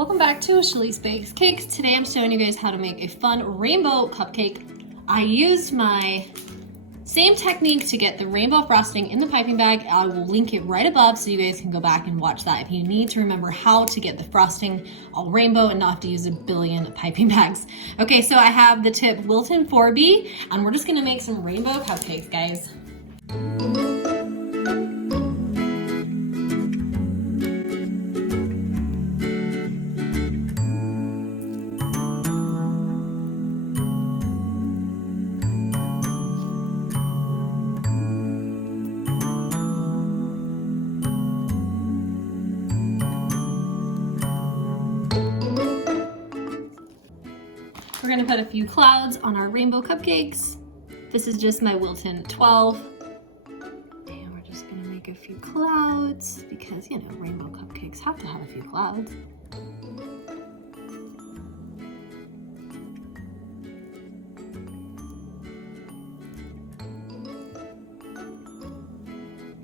welcome back to Chaleese Bakes Cakes. Today I'm showing you guys how to make a fun rainbow cupcake. I used my same technique to get the rainbow frosting in the piping bag. I will link it right above so you guys can go back and watch that if you need to remember how to get the frosting all rainbow and not have to use a billion piping bags. Okay, so I have the tip Wilton 4B and we're just gonna make some rainbow cupcakes, guys. We're gonna put a few clouds on our rainbow cupcakes. This is just my Wilton 12. And we're just gonna make a few clouds because, you know, rainbow cupcakes have to have a few clouds.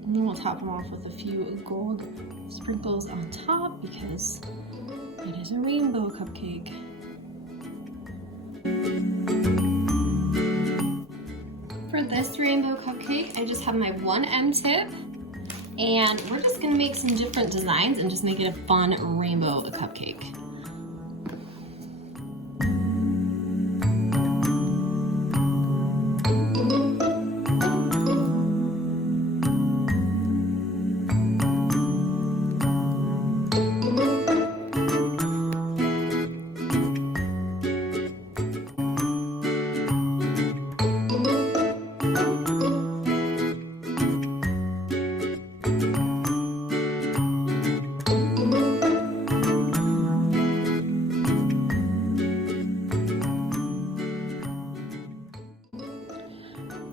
And then we'll top them off with a few gold sprinkles on top because it is a rainbow cupcake. For this rainbow cupcake, I just have my 1M tip and we're just gonna make some different designs and just make it a fun rainbow cupcake.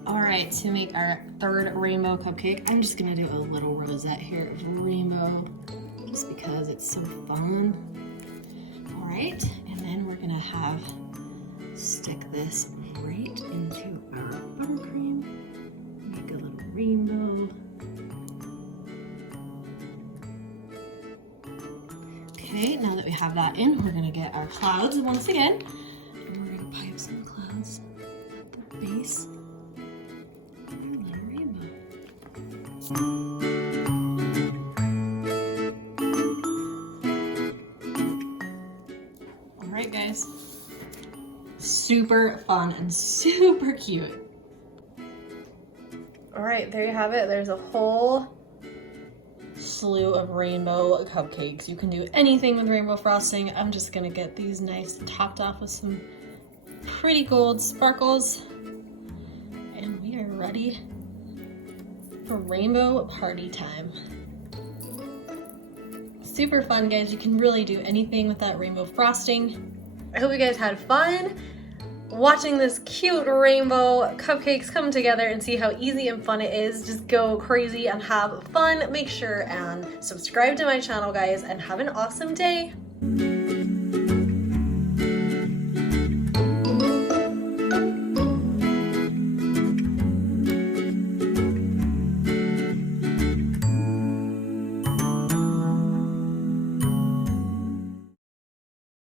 Alright, to make our third rainbow cupcake, I'm just gonna do a little rosette here of rainbow, just because it's so fun. Alright, and then we're gonna stick this right into our buttercream, make a little rainbow. Okay, now that we have that in, we're gonna get our clouds once again, and we're gonna pipe some clouds at the base. Alright guys, super fun and super cute. Alright, there you have it. There's a whole slew of rainbow cupcakes. You can do anything with rainbow frosting. I'm just gonna get these nice topped off with some pretty gold sparkles. And we are ready for rainbow party time. Super fun, guys. You can really do anything with that rainbow frosting. I hope you guys had fun watching this cute rainbow cupcakes come together and see how easy and fun it is. Just go crazy and have fun. Make sure and subscribe to my channel, guys, and have an awesome day.